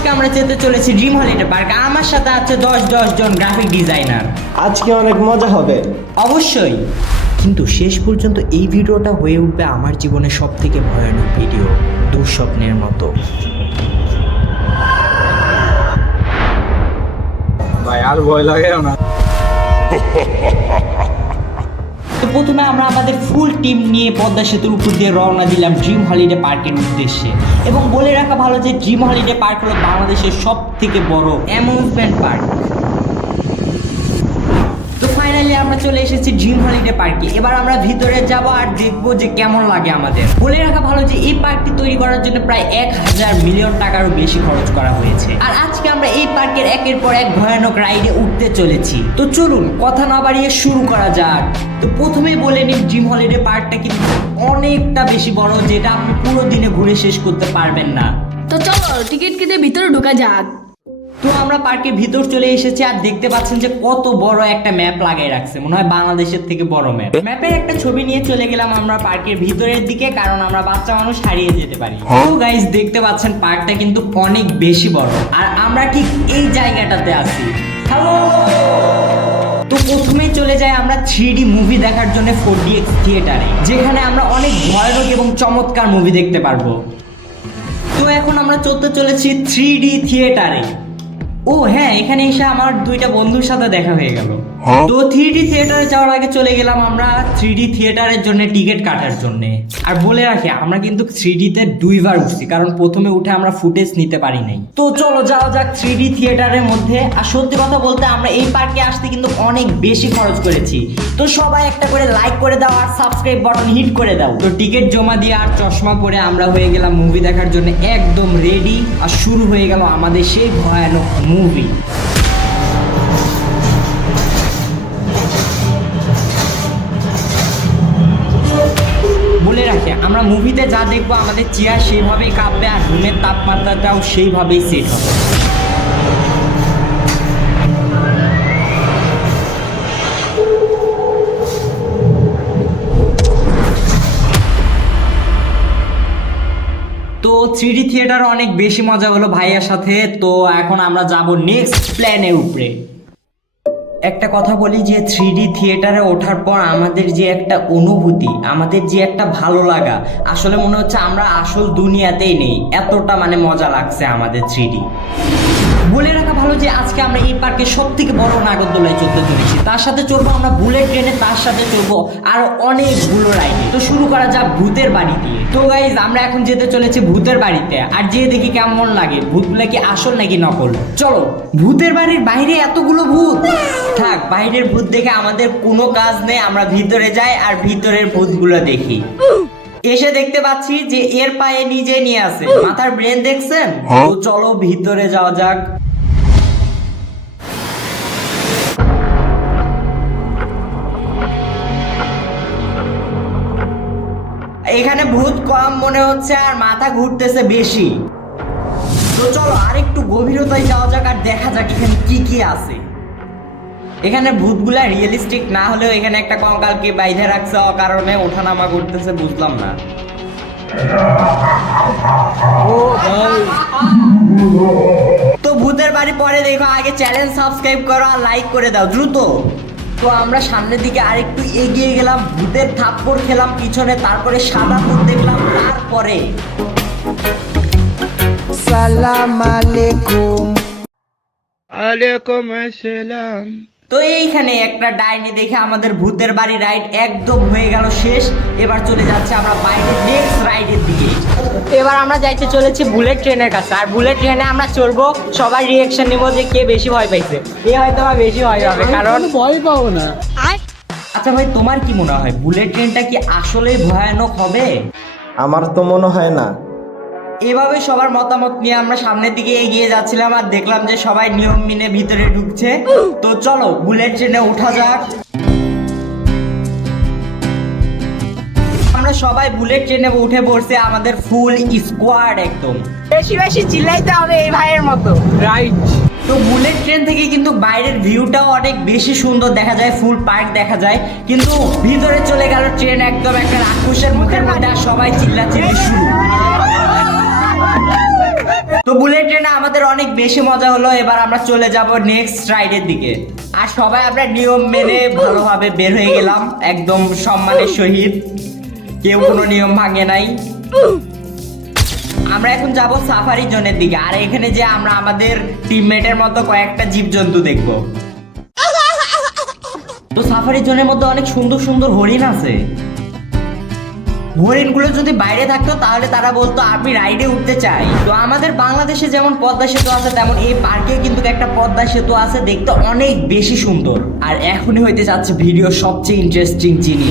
আজকে আমরা যেতে চলেছি ড্রিম হলিডে পার্ক আমার সাথে আছে দশ দশ জন গ্রাফিক ডিজাইনার আজকে অনেক মজা হবে। অবশ্যই। কিন্তু শেষ পর্যন্ত এই ভিডিওটা হয়ে উঠবে আমার জীবনের সব থেকে ভয়ানক ভিডিও দুঃস্বপ্নের মতো। ভাই আর ভয় লাগে না। প্রথমে আমরা আমাদের ফুল টিম নিয়ে পদ্মা সেতুর উপর দিয়ে রওনা দিলাম ড্রিম হলিডে পার্কের উদ্দেশ্যে। এবং বলে রাখা ভালো যে ড্রিম হলিডে পার্ক হলো বাংলাদেশের সব থেকে বড় অ্যামিউজমেন্ট পার্ক তো ফাইনালি আমরা চলে এসেছি ড্রিম হলিডে পার্কে এবার আমরা ভিতরে যাব আর দেখব যে কেমন লাগে আমাদের। বলে রাখা ভালো যে এই পার্কটি তৈরি করার জন্য প্রায় এক হাজার মিলিয়ন টাকারও বেশি খরচ করা হয়েছে। আর আজকে আমরা এই পার্কের একের পর এক ভয়ানক রাইডে উঠতে চলেছি। তো চলুন, কথা না বাড়িয়ে শুরু করা যাক। তো প্রথমেই বলে নিন ড্রিম হলিডে পার্কটা কিন্তু অনেকটা বেশি বড়, যেটা আপনি পুরো দিনে ঘুরে শেষ করতে পারবেন না। তো চলো টিকিট কেটে ভিতরে ঢোকা যাক। তো আমরা পার্কের ভিতর চলে এসেছি আর দেখতে পাচ্ছেন যে কত বড় একটা ম্যাপ লাগিয়ে রাখছে। মনে হয় বাংলাদেশের থেকে বড় ম্যাপ। ম্যাপের একটা ছবি নিয়ে চলে গেলাম আমরা পার্কের ভিতরের দিকে কারণ আমরা বাচ্চা মানুষ হারিয়ে যেতে পারি। তো গাইস দেখতে পাচ্ছেন পার্কটা কিন্তু অনেক বেশি বড়। আর আমরা ঠিক এই জায়গাটাতে আছি। হ্যালো তো প্রথমে চলে যাই আমরা থ্রি ডি মুভি দেখার জন্য ফোর এক্স থিয়েটারে যেখানে আমরা অনেক ভয়ানক এবং চমৎকার মুভি দেখতে পারব। তো এখন আমরা চলতে চলেছি থ্রি ডি থিয়েটারে ও হ্যাঁ এখানে এসে আমার দুইটা বন্ধুর সাথে দেখা হয়ে গেল। তো থ্রি ডি থিয়েটারে যাওয়ার আগে চলে গেলাম আমরা থ্রি ডি থিয়েটারের জন্য টিকিট কাটার জন্য। আর বলে রাখি আমরা কিন্তু থ্রি তে দুইবার উঠছি কারণ প্রথমে উঠে আমরা ফুটেজ নিতে পারি নাই। তো চলো যাওয়া যাক থ্রি ডি থিয়েটারের মধ্যে। আর সত্যি কথা বলতে আমরা এই পার্কে আসতে কিন্তু অনেক বেশি খরচ করেছি। তো সবাই একটা করে লাইক করে দাও আর সাবস্ক্রাইব বাটন হিট করে দাও। তো টিকিট জমা দিয়ে আর চশমা পরে আমরা হয়ে গেলাম মুভি দেখার জন্য একদম রেডি আর শুরু হয়ে গেল আমাদের সেই ভয়ানক মুভি বলে রাখি, আমরা মুভিতে যা দেখব, আমাদের চেয়ার সেইভাবেই কাঁপবে আর রুমের তাপমাত্রাটাও সেইভাবেই সেট হবে। তো থ্রি থিয়েটার অনেক বেশি মজা হলো ভাইয়ার সাথে। তো এখন আমরা যাব নেক্সট প্ল্যানের উপরে। একটা কথা বলি যে থ্রি থিয়েটারে ওঠার পর আমাদের যে একটা অনুভূতি, আমাদের যে একটা ভালো লাগা, আসলে মনে হচ্ছে আমরা আসল দুনিয়াতেই নেই। এতটা মানে মজা লাগছে আমাদের থ্রি বলে রাখা ভালো যে আজকে আমরা এই পার্কে সব থেকে বড় নাগরদোলায় চলতে চলেছি। তার সাথে চলবো আমরা বুলেট ট্রেনে, তার সাথে চলবো আরও অনেকগুলো রাইডে। তো শুরু করা যাক ভূতের বাড়ি দিয়ে। তো গাইজ আমরা এখন যেতে চলেছি ভূতের বাড়িতে। আর যে দেখি কেমন লাগে। ভূতগুলো কি আসল নাকি নকল? চলো, ভূতের বাড়ির বাইরে এতগুলো ভূত! থাক, বাইরের ভূত দেখে আমাদের কোনো কাজ নেই। আমরা ভিতরে যাই আর ভিতরের ভূতগুলো দেখি। এসে দেখতে পাচ্ছি যে এর পায়ে নিজে নিয়ে আছে। মাথার ব্রেন দেখছেন? তো চলো ভিতরে যাওয়া যাক। এখানে ভূত কম মনে হচ্ছে আর মাথা ঘুরতেছে বেশি। তো চলো আরেকটু গভীরতায় যাওয়া যাক আর দেখা যাক এখানে কি কি আছে। এখানে ভূতগুলা রিয়েলিস্টিক না হলেও এখানে একটা কঙ্কালকে বাইধে রাখছে অকারণে ওঠানামা করতেছে বুঝলাম না। তো ভূতের বাড়ি পরে দেখো আগে চ্যানেল সাবস্ক্রাইব করো আর লাইক করে দাও দ্রুত। তো আমরা সামনের দিকে আরেকটু এগিয়ে গেলাম ভূতের থাপ্পড় খেলাম পিছনে তারপরে সাদা ভূত দেখলাম তারপরে। সালাম আলাইকুম। আলাইকুম আসসালাম। তো এইখানে একটা ডাইনি দেখে আমাদের ভূতের বাড়ি রাইড একদম হয়ে গেল শেষ। এবার চলে যাচ্ছে আমরা বাইরে নেক্সট রাইডের দিকে। এবার আমরা যাইতে চলেছি বুলেট ট্রেনের কাছে। আর বুলেট ট্রেনে আমরা চলবো সবাই রিয়েকশন নিব যে কে বেশি ভয় পাইছে। এ হয়তো বা বেশি ভয় পাবে কারণ ভয় পাবো না। আচ্ছা ভাই তোমার কি মনে হয় বুলেট ট্রেনটা কি আসলে ভয়ানক হবে? আমার তো মনে হয় না। এভাবে সবার মতামত নিয়ে আমরা সামনের দিকে এগিয়ে যাচ্ছিলাম আর দেখলাম যে সবাই নিয়ম মেনে ভিতরে ঢুকছে। তো চলো বুলেট ট্রেনে ওঠা যাক। আমরা সবাই বুলেট ট্রেনে উঠে পড়ছে আমাদের ফুল স্কোয়াড একদম। বেশি বেশি চিল্লাইতে হবে এই ভাইয়ের মতো। রাইট তো বুলেট ট্রেন থেকে কিন্তু বাইরের ভিউটাও অনেক বেশি সুন্দর দেখা যায় ফুল পার্ক দেখা যায়। কিন্তু ভিতরে চলে গেল ট্রেন একদম একটা রাক্ষসের মুখের মধ্যে আর সবাই চিল্লাচিল্লি শুরু। তো বুলেট ট্রেনে আমাদের অনেক বেশি মজা হলো, এবার আমরা চলে যাব নেক্সট রাইডের দিকে। আর সবাই আমরা নিয়ম মেনে ভালোভাবে বের হয়ে গেলাম, একদম সম্মানের সহিত। কেউ কোনো নিয়ম ভাঙে নাই। আমরা এখন যাব সাফারি জোনের দিকে, আর এখানে যে আমরা আমাদের টিমমেটের মতো কয়েকটা জীবজন্তু দেখব। তো সাফারি জোনের মধ্যে অনেক সুন্দর সুন্দর হরিণ আছে। হরিণগুলো যদি বাইরে থাকতো, তাহলে তারা বলতো, আমি রাইডে উঠতে চাই। তো আমাদের বাংলাদেশে যেমন পদ্মা সেতু আছে, তেমন এই পার্কে কিন্তু একটা পদ্মা সেতু আছে, দেখতে অনেক বেশি সুন্দর। আর এখনই হইতে যাচ্ছে ভিডিও সবচেয়ে ইন্টারেস্টিং জিনিস।